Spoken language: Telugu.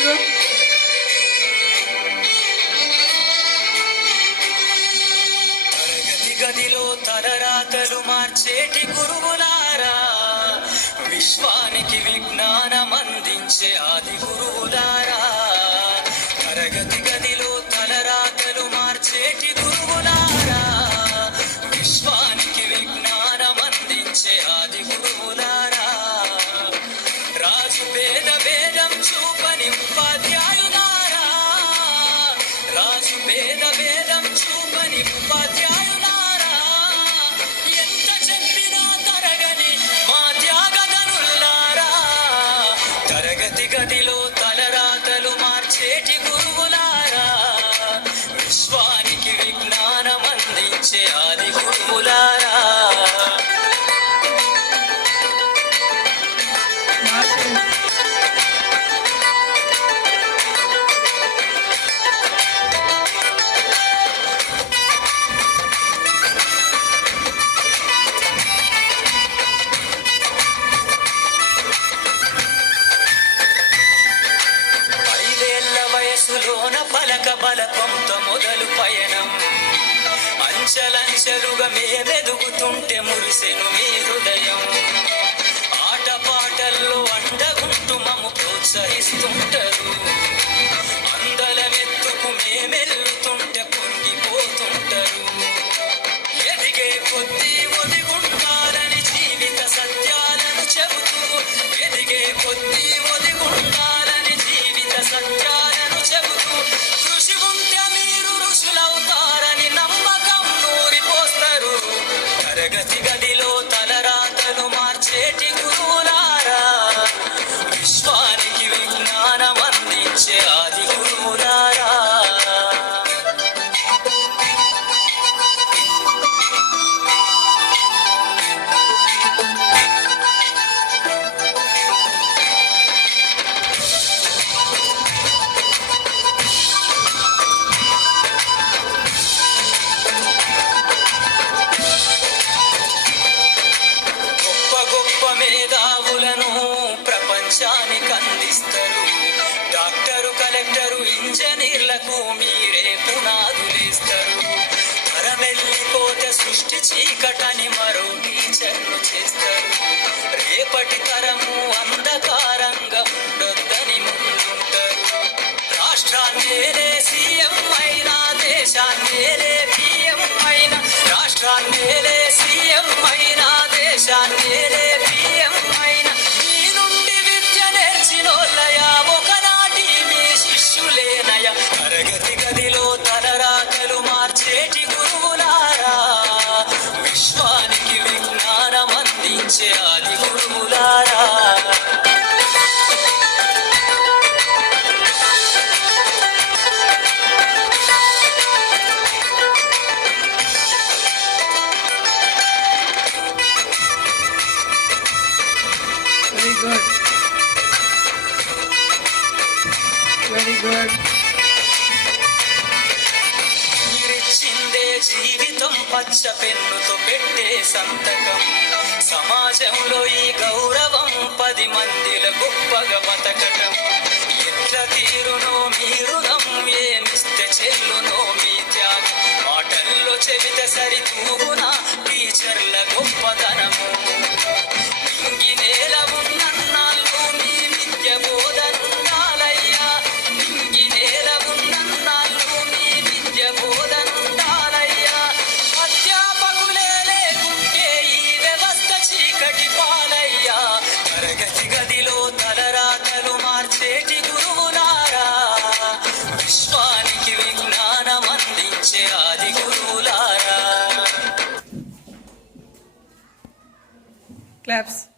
తెలుగు. తరగతి గదిలో తలరాతలు మార్చేటి గురువులారా, విశ్వానికి విజ్ఞానం అందించే ఆది గురువులారా. తరగతి గదిలో తలరాతలు మార్చేటి గురువులారా, విశ్వానికి విజ్ఞానం అందించే ఆది గురువులారా. రాజు పేద భేదం చూపని ఉపాధ్యాయులారా, రాజు పేద భేదం చూపని ఉపాధ్యాయులారా. ఎంత చెప్పినా తరగని మా త్యాగధనులారా, తరగతి గదిలో తలరాతలు మార్చేటి గురువులారా, విశ్వానికి విజ్ఞానం అందించే ఆది గురువులారా. వయసులోన పలక బలపంతో మొదలు పయనం, అంచెలంచెలుగా మేమెదుగుతుంటే మురిసెను మీ హృదయం. ఆటపాటల్లో అండగుంటూ మమ్ము ప్రోత్సహిస్తుంటారు, అందలమెత్తుకు మేమెల్లుతుంటే పొంగిపోతుంటారు. ఎదిగే కొద్దీ ఒదిగుంటారని జీవిత సత్యాలను చెబుతూ, ఎదిగే కొద్దీ ఒదిగుంటారని జీవిత సత్యాలను చెబుతూ, కృషి ఉంటే మీరు ఋషులవుతారని నమ్మకం నూరిపోస్తారు. తరగతి గదిలో తలరాతలు మార్చేటి గురువులారా, విశ్వానికి విజ్ఞానం అందించే ఆది గురువులారా. మేధావులను ప్రపంచానికి అందిస్తారు. డాక్టరు, కలెక్టరు, ఇంజనీర్లకు మీరే పునాదులేస్తారు. తరమెల్లిపోతే సృష్టి చీకటని మరో టీచర్లు చేస్తారు. రేపటి తరము అంధకారంగా ఉండొద్దని ముందుంటారు. రాష్ట్రాన్నేలే సీఎం అయినా, దేశాన్నేలే పిఎం అయినా, రాష్ట్రాన్నేలే సీఎం అయినా, దేశాన్నేలే పిఎం అయినా, మీ నుండి విద్య నేర్చినోళ్ళయా, ఒకనాటి మీ శిష్యులేనయ. తరగతి గదిలో తలరాతలు మార్చేటి గురువులారా, విశ్వానికి విజ్ఞానం అందించే ఆది గురువులారా. Very good. Very good. మీరిచ్చిందే జీవితం పచ్చ పెన్నుతో పెట్టే సంతకం. సమాజంలో ఈ గౌరవం 10 మందిల గొప్పగా బతకటం. ఎట్ల తీరునో మీ రుణం, ఏమిస్తే చెల్లునో మీ త్యాగం. మాటల్లో చెబితే సరితూగునా టీచర్ల గొప్పతనము. నింగి నేల ఉన్నన్నాళ్ళు మీ విద్య బోధనుండాలయ్యా, నింగి నేల ఉన్నన్నాళ్ళు మీ విద్య బోధనుండాలయ్యా. అధ్యాపకులే లేకుంటే ఈ వ్యవస్థ చీకటి పాలయ్యా. తరగతి గదిలో తలరాతలు మార్చేటి గురువులారా, విశ్వానికి విజ్ఞానం అందించే ఆది గురువులారా. Claps.